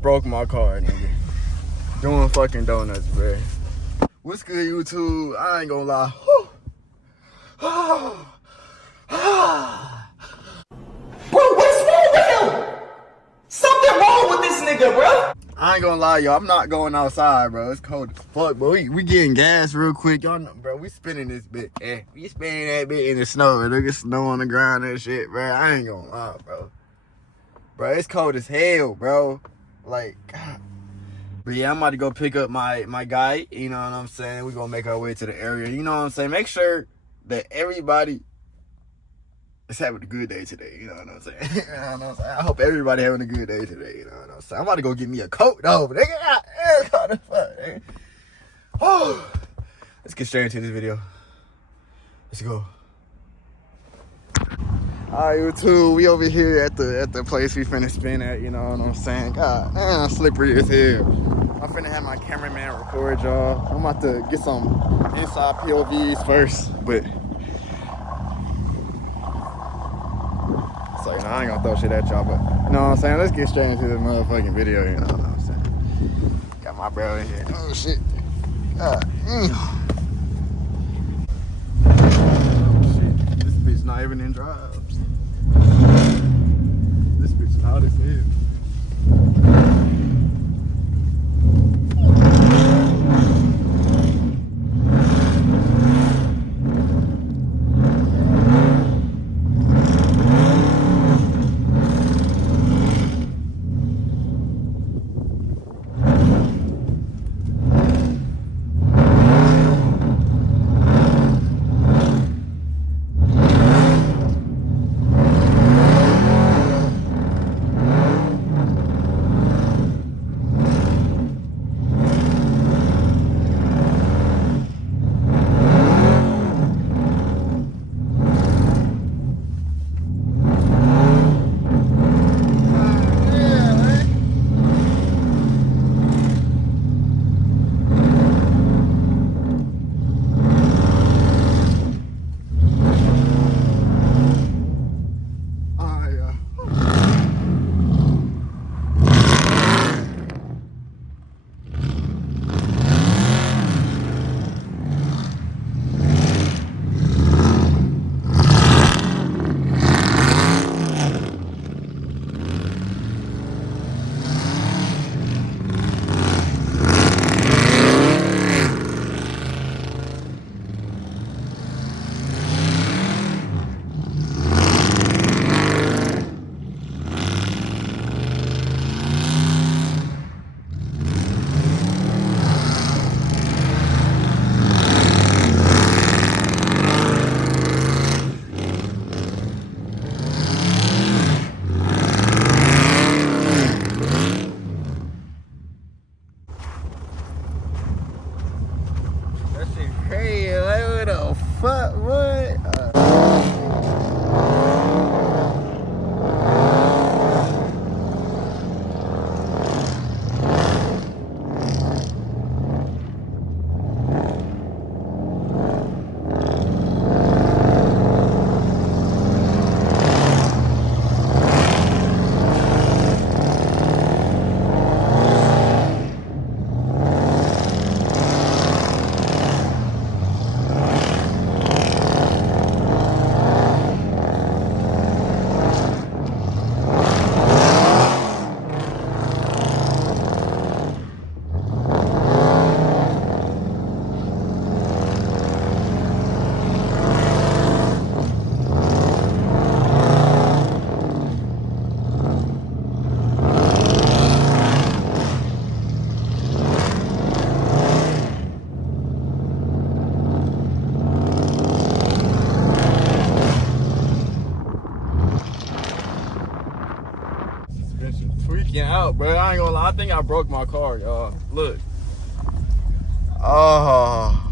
Broke my car, nigga. Doing fucking donuts, bro. What's good, YouTube? I ain't gonna lie. Bro, what's wrong with him? Something wrong with this nigga, bro. I ain't gonna lie, y'all. I'm not going outside, bro. It's cold as fuck, bro. We getting gas real quick. Y'all know, bro, we spinning this bit. Eh? We spinning that bit in the snow. Look at snow on the ground and shit, bro. I ain't gonna lie, bro. Bro, it's cold as hell, bro. Like, God. But yeah, I'm about to go pick up my guy. You know what I'm saying? We gonna make our way to the area. You know what I'm saying? Make sure that everybody is having a good day today. You know what I'm saying? You know what I'm saying? I hope everybody having a good day today. You know what I'm saying? I'm about to go get me a coat though. Nigga. Oh, let's get straight into this video. Let's go. Alright, YouTube, we over here at the place we finna spin at, you know what I'm saying? God damn, slippery as hell. I'm finna have my cameraman record y'all. I'm about to get some inside POVs first, but so, you know, I ain't gonna throw shit at y'all, but you know what I'm saying? Let's get straight into this motherfucking video, you know what I'm saying? Got my bro in here. Oh shit. God damn. Shit, this bitch not even in drive. This bitch loud as hell. Hey, like, what the fuck, what? Freaking out, bro. I ain't gonna lie. I think I broke my car, y'all. Look. Oh,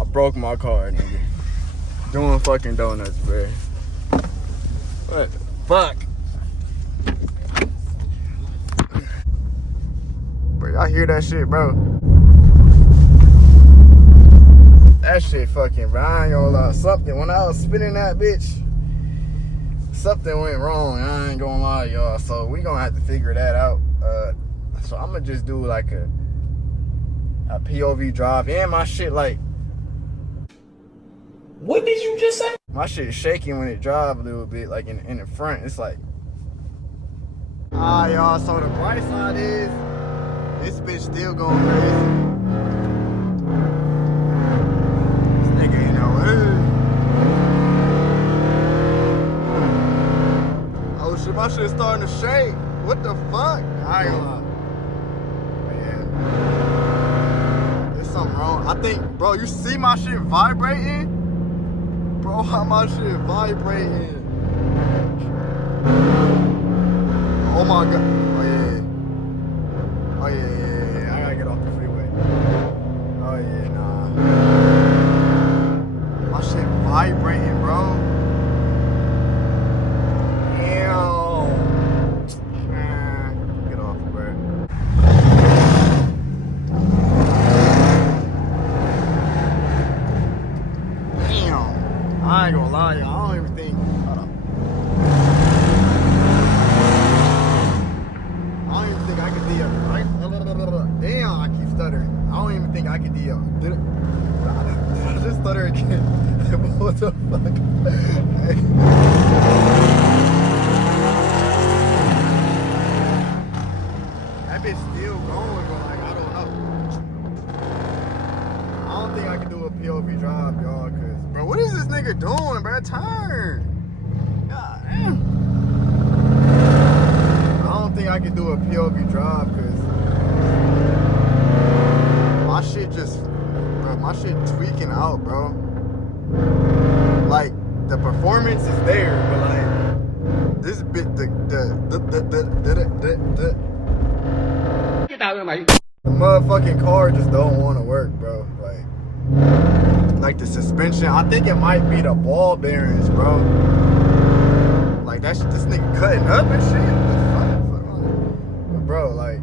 I broke my car, nigga. Doing fucking donuts, bro. What the fuck? Bro, y'all hear that shit, bro? That shit fucking, bro. I ain't gonna lie. Something, when I was spinning that bitch, something went wrong. I ain't gonna lie, y'all. So we gonna have to figure that out. So I'm gonna just do like a POV drive. And my shit like, What did you just say? my shit shaking when it drive a little bit, like in the front. It's like, y'all. So the bright side is this bitch still going crazy. This nigga ain't no Oh shit, my shit's starting to shake. What the fuck? I ain't gonna lie. But yeah. There's something wrong. I think, bro, you see my shit vibrating? Bro, how my shit vibrating? Oh my god. Oh yeah. Oh yeah. I gotta get off the freeway. Oh yeah, nah. My shit vibrating, bro. Damn. Get off, bro. Damn. I ain't gonna lie, y'all. I don't even think. Hold on. I don't even think I could do it. Damn, I keep stuttering. I don't even think I could do it. Did I just stutter again? What the fuck? That bitch still going, but like, I don't know. I don't think I can do a POV drive, y'all, cause bro, what is this nigga doing, bro? Turn. God damn. I don't think I can do a POV drive, cause my shit just, bro, my shit tweaking out, bro. Like the performance is there, but like this bit, the motherfucking car just don't want to work, bro. Like the suspension, I think it might be the ball bearings, bro. Like this nigga cutting up and shit. But bro, like,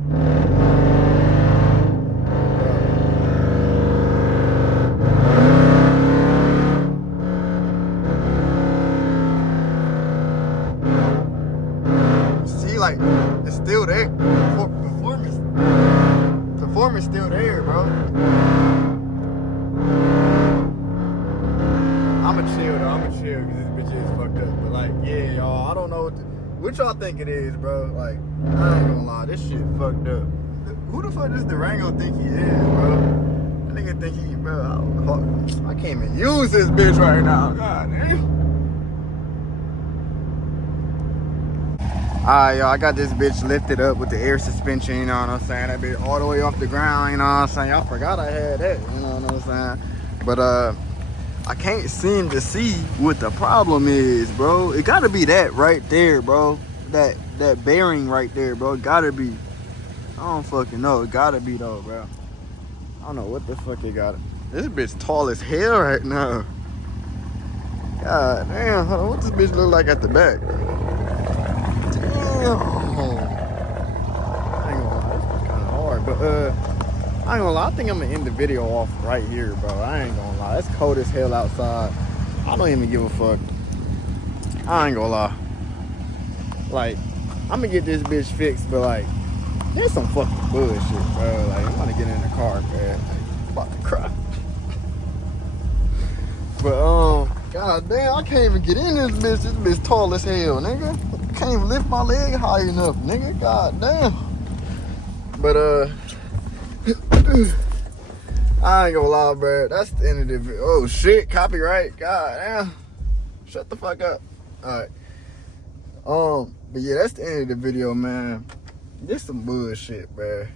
see, like, it's still there. Performance still there, bro. I'ma chill though. I'ma chill because this bitch is fucked up. But like, yeah, y'all, I don't know what y'all think it is, bro. Like, I ain't gonna lie, this shit fucked up. Who the fuck does Durango think he is, bro? That nigga think he, bro. I can't even use this bitch right now. God damn. Alright, y'all, I got this bitch lifted up with the air suspension, you know what I'm saying? That bitch all the way off the ground, you know what I'm saying? Y'all forgot I had that, you know what I'm saying? But I can't seem to see what the problem is, bro. It gotta be that right there, bro. That bearing right there, bro. It gotta be. I don't fucking know. It gotta be though, bro. I don't know what the fuck it got. This bitch tall as hell right now. God damn, hold on. What this bitch look like at the back? Damn. I ain't gonna lie, this is kind of hard, but I ain't gonna lie, I think I'm gonna end the video off right here, bro. I ain't gonna lie, it's cold as hell outside. I don't even give a fuck. I ain't gonna lie. Like, I'm gonna get this bitch fixed, but like, there's some fucking bullshit, bro. Like, I'm gonna get in the car, man. Like, I'm about to cry. But god damn, I can't even get in this bitch. This bitch tall as hell, nigga. I can't even lift my leg high enough, nigga. God damn. But I ain't gonna lie, bro. That's the end of the video. Oh shit, copyright. God damn. Shut the fuck up. Alright. But yeah, that's the end of the video, man. This some bullshit, bro.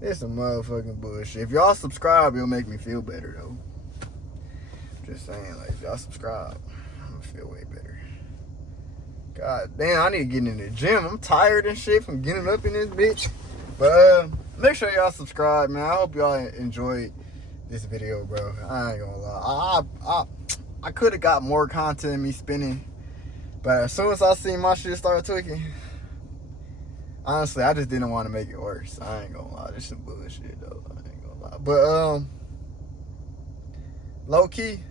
This some motherfucking bullshit. If y'all subscribe, it'll make me feel better, though. Just saying, like, if y'all subscribe, I'm gonna feel way better. God damn, I need to get in the gym. I'm tired and shit from getting up in this bitch. But make sure y'all subscribe, man. I hope y'all enjoyed this video, bro. I ain't gonna lie. I could have got more content of me spinning, but as soon as I seen my shit start tweaking, honestly, I just didn't want to make it worse. I ain't gonna lie. This some bullshit, though. I ain't gonna lie. But low key,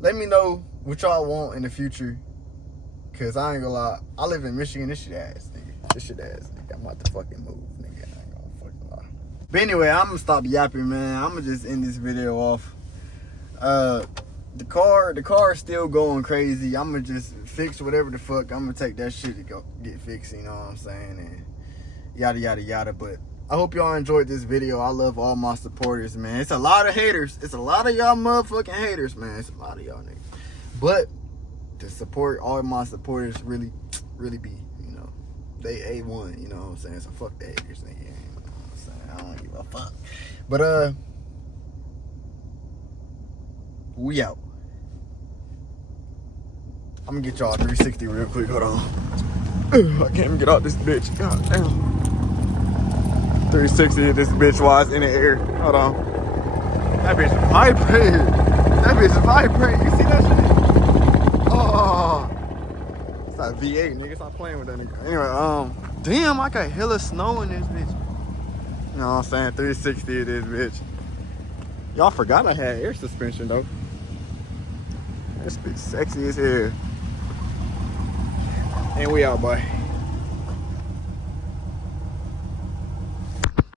let me know what y'all want in the future. Cause I ain't gonna lie, I live in Michigan. This shit ass, nigga. This shit ass, nigga. I'm about to fucking move, nigga. I ain't gonna fucking lie. But anyway, I'm gonna stop yapping, man. I'm gonna just end this video off. The car is still going crazy. I'm gonna just fix whatever the fuck. I'm gonna take that shit to go get fixed. You know what I'm saying? And yada yada yada. But I hope y'all enjoyed this video. I love all my supporters, man. It's a lot of haters. It's a lot of y'all motherfucking haters, man. It's a lot of y'all niggas. But to support all my supporters really be, you know, they A1, you know what I'm saying? So fuck the haters, nigga. You know what I'm saying? I don't give a fuck. But we out. I'm gonna get y'all 360 real quick. Hold on. I can't even get out this bitch. God damn. 360 of this bitch while it's in the air. Hold on. That bitch vibrating. That bitch vibrating. You see that shit? Oh. It's like V8, nigga. Stop playing with that nigga. Anyway, damn, I got hella snow in this bitch. You know what I'm saying? 360 of this bitch. Y'all forgot I had air suspension though. This bitch sexy as hell. And we out, boy.